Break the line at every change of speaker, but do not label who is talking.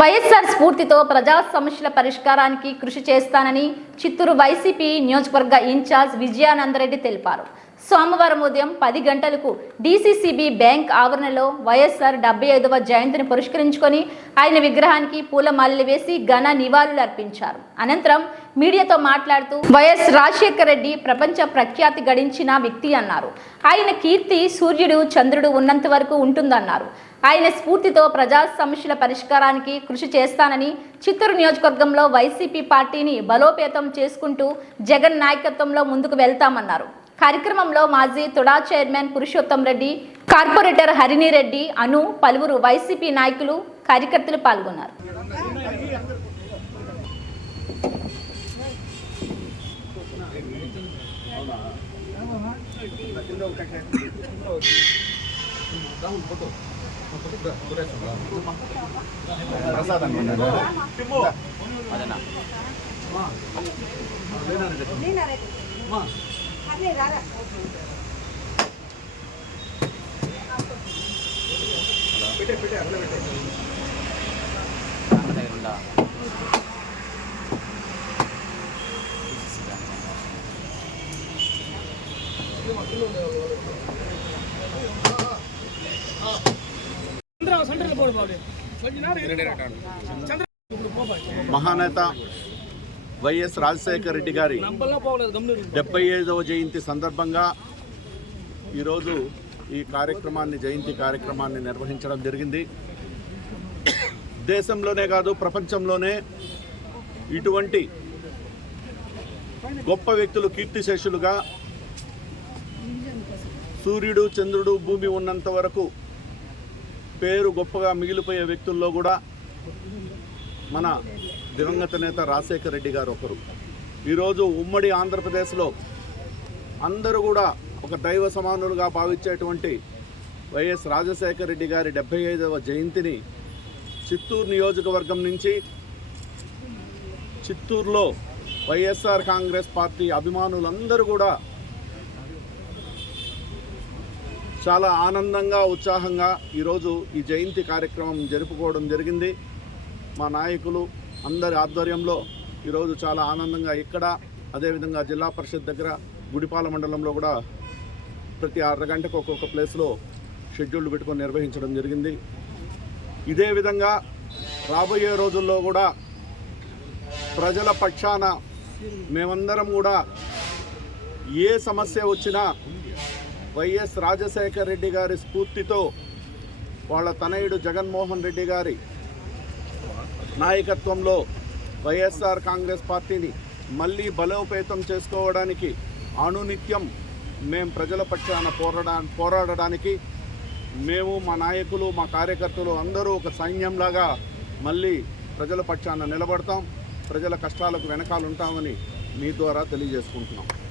YSR స్ఫూర్తితో ప్రజా సమస్యల పరిష్కారానికి కృషి చేస్తానని చిత్తూరు వైసీపీ నియోజకవర్గ ఇన్ఛార్జ్ విజయానందరెడ్డి తెలిపారు. సోమవారం ఉదయం పది గంటలకు డీసీసీబీ బ్యాంక్ ఆవరణలో వైఎస్ఆర్ డెబ్బై ఐదవ జయంతిని పురస్కరించుకొని ఆయన విగ్రహానికి పూలమాలలు వేసి ఘన నివాళులు అర్పించారు. అనంతరం మీడియాతో మాట్లాడుతూ వైఎస్ రాజశేఖర రెడ్డి ప్రపంచ ప్రఖ్యాతి గడించిన వ్యక్తి అన్నారు. ఆయన కీర్తి సూర్యుడు చంద్రుడు ఉన్నంత వరకు ఉంటుందన్నారు. ఆయన స్ఫూర్తితో ప్రజా సమస్యల పరిష్కారానికి కృషి చేస్తానని చిత్తూరు నియోజకవర్గంలో వైసీపీ పార్టీని బలోపేతం చేసుకుంటూ జగన్ నాయకత్వంలో ముందుకు వెళ్తామన్నారు. కార్యక్రమంలో మాజీ తుడా చైర్మన్ పురుషోత్తం రెడ్డి కార్పొరేటర్ హరిణి రెడ్డి అను పలువురు వైసీపీ నాయకులు కార్యకర్తలు పాల్గొన్నారు.
మహానేత వైఎస్ రాజశేఖర రెడ్డి గారి డెబ్బై ఐదవ జయంతి సందర్భంగా ఈరోజు ఈ కార్యక్రమాన్ని జయంతి కార్యక్రమాన్ని నిర్వహించడం జరిగింది. దేశంలోనే కాదు ప్రపంచంలోనే ఇటువంటి గొప్ప వ్యక్తులు కీర్తిశేషులుగా సూర్యుడు చంద్రుడు భూమి ఉన్నంత వరకు పేరు గొప్పగా మిగిలిపోయే వ్యక్తుల్లో కూడా మన దివంగత నేత రాజశేఖర రెడ్డి గారు ఒకరు. ఈరోజు ఉమ్మడి ఆంధ్రప్రదేశ్లో అందరూ కూడా ఒక దైవ సమానులుగా భావించేటువంటి వైఎస్ రాజశేఖర రెడ్డి గారి డెబ్బై ఐదవ జయంతిని చిత్తూరు నియోజకవర్గం నుంచి చిత్తూరులో వైఎస్ఆర్ కాంగ్రెస్ పార్టీ అభిమానులందరూ కూడా చాలా ఆనందంగా ఉత్సాహంగా ఈరోజు ఈ జయంతి కార్యక్రమం జరుపుకోవడం జరిగింది. మా నాయకులు అందరి ఆధ్వర్యంలో ఈరోజు చాలా ఆనందంగా ఇక్కడ అదేవిధంగా జిల్లా పరిషత్ దగ్గర గుడిపాల మండలంలో కూడా ప్రతి అరగంటకు ఒక్కొక్క ప్లేస్లో షెడ్యూల్ పెట్టుకొని నిర్వహించడం జరిగింది. ఇదే విధంగా రాబోయే రోజుల్లో కూడా ప్రజల పక్షాన మేమందరం కూడా ఏ సమస్య వచ్చినా వైఎస్ రాజశేఖర రెడ్డి గారి స్ఫూర్తితో వాళ్ళ తనయుడు జగన్మోహన్ రెడ్డి గారి నాయకత్వంలో వైఎస్ఆర్ కాంగ్రెస్ పార్టీని మళ్ళీ బలోపేతం చేసుకోవడానికి అనునిత్యం మేము ప్రజల పక్షాన పోరాడా పోరాడడానికి మేము మా నాయకులు మా కార్యకర్తలు అందరూ ఒక సైన్యంలాగా మళ్ళీ ప్రజల పక్షాన నిలబడతాం. ప్రజల కష్టాలకు వెనకాల ఉంటామని మీ ద్వారా తెలియజేసుకుంటున్నాం.